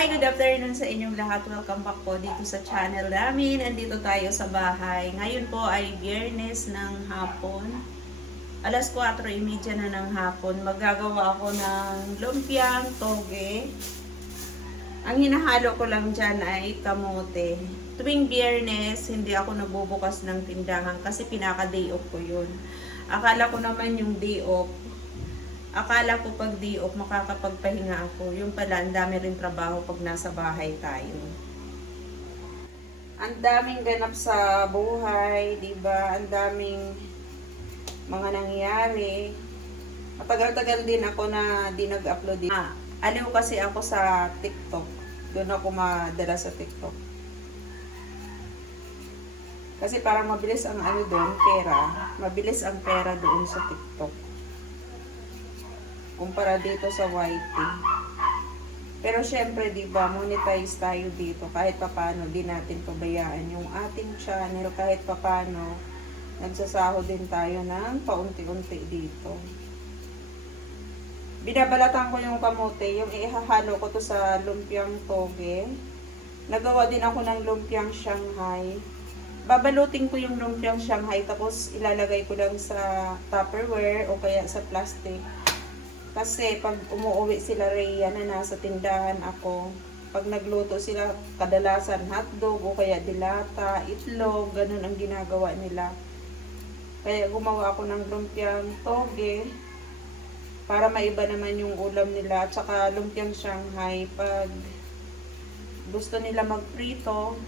Hi, good afternoon sa inyong lahat. Welcome back po dito sa channel namin. Andito tayo sa bahay. Ngayon po ay Biyernes ng hapon. Alas 4:30 na ng hapon. Magagawa ako ng lumpiang toge. Ang hinahalo ko lang dyan ay kamote. Tuwing Biyernes, hindi ako nagbubukas ng tindahan kasi pinaka-day off ko yun. Akala ko naman yung day off, akala ko pag day off makakapagpahinga ako. Yung pala, ang dami rin trabaho pag nasa bahay tayo. Ang daming ganap sa buhay, di ba? Ang daming mga nangyari. Matagal-tagal din ako na di nag-upload. Aliw kasi ako sa TikTok. Doon ako madala sa TikTok. Kasi parang mabilis ang ano doon, pera. Mabilis ang pera doon sa TikTok. Kumpara dito sa YT. Pero syempre, di ba, monetize tayo dito. Kahit papano, di natin pabayaan yung ating channel. Kahit papano, nagsasaho din tayo ng paunti-unti dito. Binabalatan ko yung kamote. Yung ihahalo ko to sa lumpiang toge. Nagawa din ako ng lumpiang Shanghai. Babalutin ko yung lumpiang Shanghai. Tapos ilalagay ko lang sa Tupperware o kaya sa plastic. Kasi pag umuwi sila Rhea na nasa tindahan ako, pag nagluto sila, kadalasan hotdog o kaya dilata, itlog, ganun ang ginagawa nila. Kaya gumawa ako ng lumpiang toge para maiba naman yung ulam nila. At saka lumpiang Shanghai, pag gusto nila magprito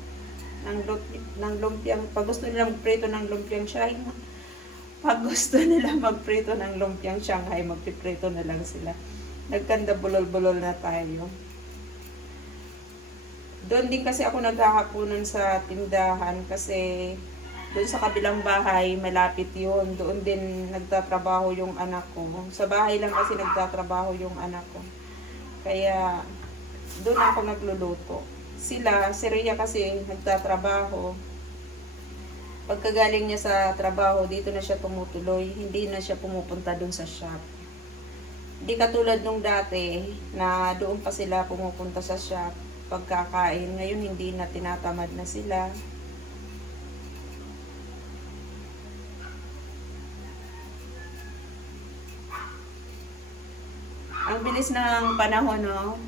ng lumpiang, pag gusto nila magprito ng lumpiang Shanghai, pag gusto nila magprito ng lumpiang Shanghai, magpiprito na lang sila. Nagkanda bulol-bulol na tayo. Doon din kasi ako naghahaponan sa tindahan kasi doon sa kabilang bahay, malapit yun. Doon din nagtatrabaho yung anak ko. Sa bahay lang kasi nagtatrabaho yung anak ko. Kaya doon ako nagluluto. Sila, si Rhea kasi nagtatrabaho. Pagkagaling niya sa trabaho, dito na siya tumutuloy. Hindi na siya pumupunta doon sa shop. Hindi katulad nung dati na doon pa sila pumupunta sa shop pagkakain. Ngayon hindi na, tinatamad na sila. Ang bilis ng panahon, no?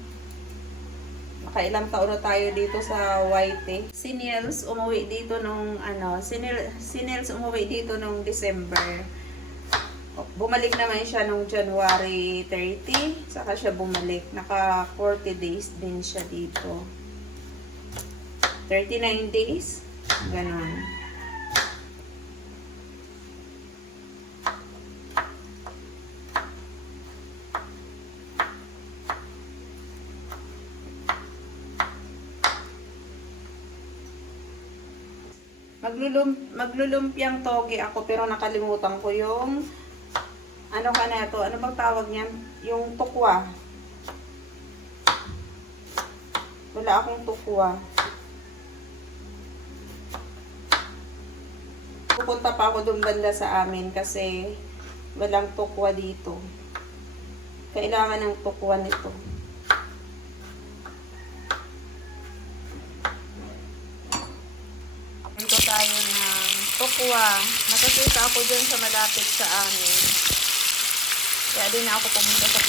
Nakailang taon na tayo dito sa YT. Si Nels umuwi dito nung si Nels umuwi dito nung December. Bumalik naman siya nung January 30, saka siya bumalik. Naka 40 days din siya dito. 39 days, ganon. Maglulumpiang toge ako pero nakalimutan ko yung ano ka na to, ano bang tawag niyan? Yung tukwa. Wala akong tukwa. Pupunta pa ako doon banda sa amin kasi walang tukwa dito. Kailangan ng tukwa nito. Ito tayo ng tukwa. Nakikita ako dyan sa malapit sa amin. Kaya din ako pumunta sa